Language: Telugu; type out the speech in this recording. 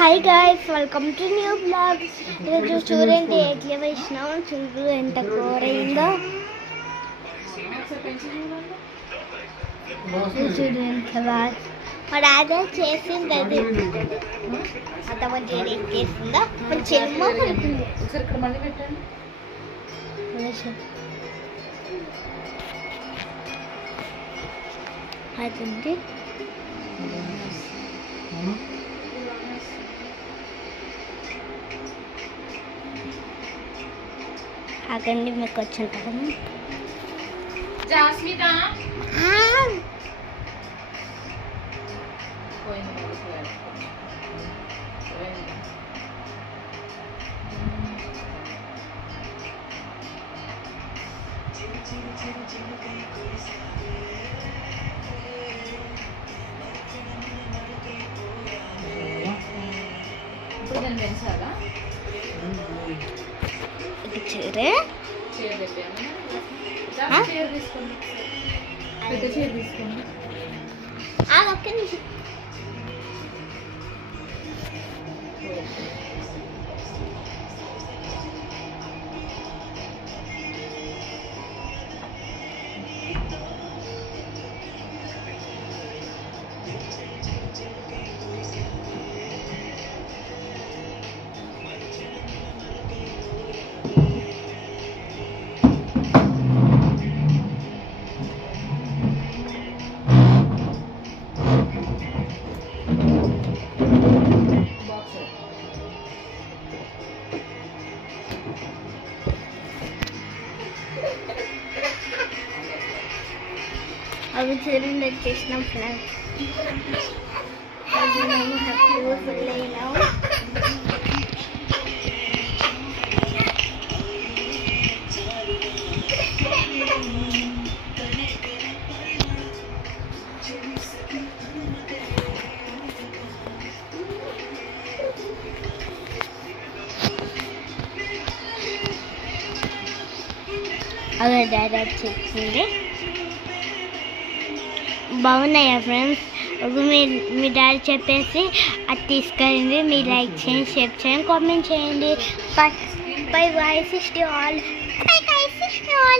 Hi guys, welcome to new blog. ఈరోజు చూడండి ఎట్లా వేసినాం. చూడు ఎంత కూరైందో. చూడు ఎంత బాగా మా డాడీ చేసింది. అది అంతమంది ఏం చేసిందో మన చెల్మ పడుతుంది. అదండి ఆగండి, మీకు వచ్చింటాను. జాస్మిత ఇప్పుడు నేను పెంచాలా చీరే చీర చీర తీసుకోండి, పెద్ద చీర తీసుకోండి. ఒక్క నిమిషం. అవి చీరలు వచ్చేసినాం ఫ్రెండ్స్. అది మేము హ్యాపీగా ఫుల్ అయినాం. అదే డాడీ చెప్పింది. బాగున్నాయా ఫ్రెండ్స్? మీ డాడీ చెప్పేసి అది తీసుకెళ్ళండి. మీరు లైక్ చేయండి, షేర్ చేయండి, కామెంట్ చేయండి. By by, sister all. By by, sister all.